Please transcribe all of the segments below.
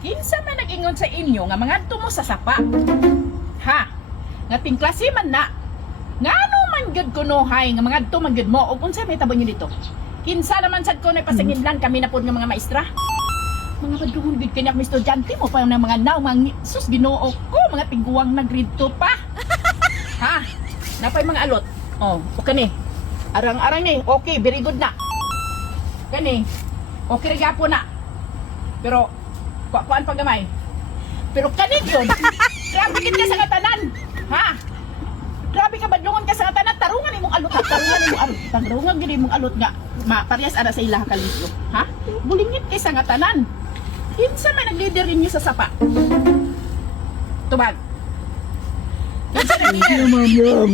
Kinsa man nag-ingon sa inyo nga mangadto mo sa sapa? Ha? Nga tingklase man na. Ngano man gyud kunohay nga mangadto man gyud mo ug unsa may tabo niyo dito? Kinsa naman sad ko na pasangidlan kami na pod nga mga maestra? Mga padungon gid kanya mga estudyante mo pa ng mga naw mga sus Ginoo ko mga tiguang na grade 2 pa. Ha? Napay mga alot. Oh, o kani. Arang-arang ni. Okay, very good na. Kani. Okay ra gyapon na. Pero kuan pa gamay. Pero kani gyud. Grabe gid ka sa katanan. Ha? Grabe ka badlungon ka sa katanan, tarungan imong alot, tarungan imong alot. Tarungan gid imong alot nga parehas ana sa ilaha kalisyo. Ha? Bulingit kay sa katanan. Kinsa man nag-leader ninyo sa sapa? Tubag. Kinsa nag-leader?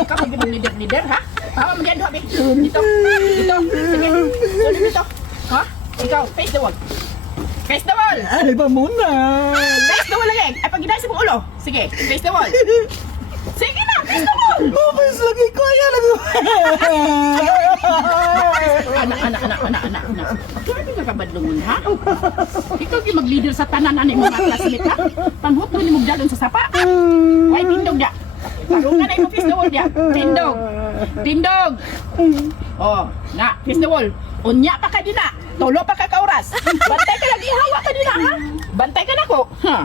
Ikaw may leader, ha? Pawa mo dyan, habi. Dito. Dito. Sige. Sulit dito. Ha? Ikaw, face the wall. Face the wall. Ay, ba muna? Face the wall lagi. Ay, pag ginay sa mong ulo. Sige, face the wall. Sige na, face the wall. Mabis lagi ko. Ayan lang. Anak. Grabe ka kabadlungon, ha? Ikaw yung mag-leader sa tanan ani mga classmate, ha? Panghut mo ni mong dalon sa sapa. Why tindog dia? Tarungan na yung face the wall dia. Tindog. Tindog. Oh, na, face the wall. Unya pa ka din na. Tulo pa ka kauras. Bantay ka lagi, hawa ka din na, ha? Bantay ka na ko. Ha?